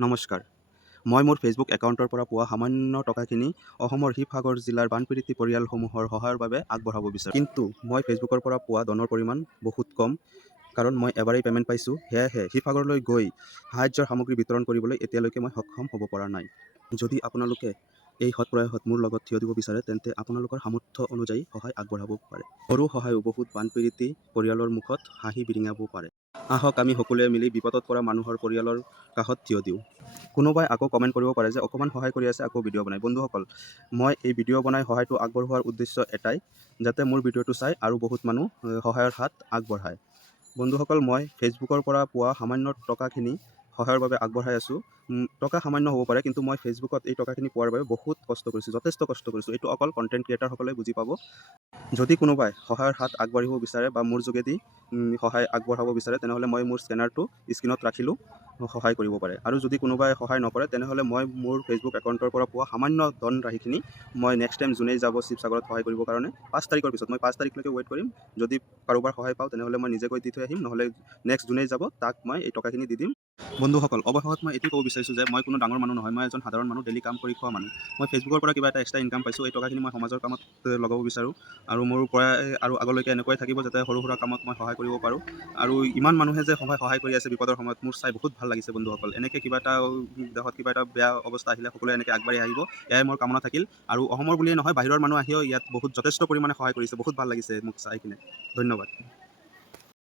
নমস্কাৰ। মই মোৰ ফেচবুক একাউণ্টৰ পৰা পোৱা সামান্য টকাখিনি অসমৰ শিৱসাগৰ জিলাৰ বানপীড়িত পৰিয়ালসমূহৰ সহায়ৰ বাবে আগবঢ়াব বিচাৰোঁ। কিন্তু মই ফেচবুকৰ পৰা পোৱা ধনৰ পৰিমাণ বহুত কম, কাৰণ মই এবাৰেই পে'মেণ্ট পাইছোঁ। সেয়েহে শিৱসাগৰলৈ গৈ সাহায্যৰ সামগ্ৰী বিতৰণ কৰিবলৈ এতিয়ালৈকে মই সক্ষম হ'ব পৰা নাই। যদি আপোনালোকে এই সৎ প্ৰয়াসত মোৰ লগত থিয় দিব বিচাৰে, তেন্তে আপোনালোকৰ সামৰ্থ্য অনুযায়ী সহায় আগবঢ়াব পাৰে। সৰু সহায়ো বহুত বানপীড়িত পৰিয়ালৰ মুখত হাঁহি বিৰিঙাব পাৰে। আহক আমি সকলোৱে মিলি বিপদত পৰা মানুহৰ পৰিয়ালৰ কাষত থিয় দিওঁ। কোনোবাই আকৌ কমেণ্ট কৰিব পাৰে যে অকণমান সহায় কৰি আছে আকৌ ভিডিঅ' বনায়। বন্ধুসকল, মই এই ভিডিঅ' বনাই সহায়টো আগবঢ়োৱাৰ উদ্দেশ্য এটাই, যাতে মোৰ ভিডিঅ'টো চাই আৰু বহুত মানুহ সহায়ৰ হাত আগবঢ়ায়। বন্ধুসকল, মই ফেচবুকৰ পৰা পোৱা সামান্য টকাখিনি সহায়ৰ বাবে আগবঢ়াই আছোঁ। টকা সামান্য হ'ব পাৰে, কিন্তু মই ফেচবুকত এই টকাখিনি পোৱাৰ বাবে বহুত কষ্ট কৰিছোঁ, যথেষ্ট কষ্ট কৰিছোঁ। এইটো অকল কণ্টেণ্ট ক্ৰিয়েটাৰসকলে বুজি পাব। যদি কোনোবাই সহায়ৰ হাত আগবাঢ়িব বিচাৰে বা মোৰ যোগেদি সহায় আগবঢ়াব বিচাৰে, তেনেহ'লে মই মোৰ স্কেনাৰটো স্ক্ৰীণত ৰাখিলোঁ, সহায় কৰিব পাৰে। আৰু যদি কোনোবাই সহায় নকৰে, তেনেহ'লে মই মোৰ ফেচবুক একাউণ্টৰ পৰা পোৱা সামান্য ধনৰাশিখিনি মই নেক্সট টাইম যোনেই যাব শিৱসাগৰত সহায় কৰিবৰ কাৰণে 5 তাৰিখৰ পিছত, মই 5 তাৰিখলৈকে ৱেইট কৰিম। যদি কাৰোবাৰ সহায় পাওঁ, তেনেহ'লে মই নিজে গৈ দি থৈ আহিম, নহ'লে নেক্সট যোনেই যাব তাক মই এই টকাখিনি দি দিম। বন্ধুসকল, অৱশেষত মই এইটো ক'ব বিচাৰিছোঁ যে মই কোনো ডাঙৰ মানুহ নহয়, মই এজন সাধাৰণ মানুহ, ডেইলি কাম কৰি খোৱা মানুহ। মই ফেচবুকৰ পৰা কিবা এটা এক্সট্ৰা ইনকাম পাইছোঁ, এই টকাখিনি মই সমাজৰ কামত লগাব বিচাৰোঁ। আৰু মোৰ পৰা আৰু আগলৈকে এনেকুৱাই থাকিব, যাতে সৰু সুৰা কামত মই সহায় কৰিব পাৰোঁ। আৰু ইমান মানুহে যে সহায় কৰি আছে বিপদৰ সময়ত, মোৰ চাই বহুত ভাল লাগিছে বন্ধুসকল। এনেকৈ কিবা এটা দেশত কিবা এটা বেয়া অৱস্থা আহিলে সকলোৱে এনেকৈ আগবাঢ়ি আহিব, এয়াই মোৰ কামনা থাকিল। আৰু অসমৰ বুলিয়েই নহয়, বাহিৰৰ মানুহ আহিও ইয়াত বহুত যথেষ্ট পৰিমাণে সহায় কৰিছে। বহুত ভাল লাগিছে মোক চাই কিনে। ধন্যবাদ।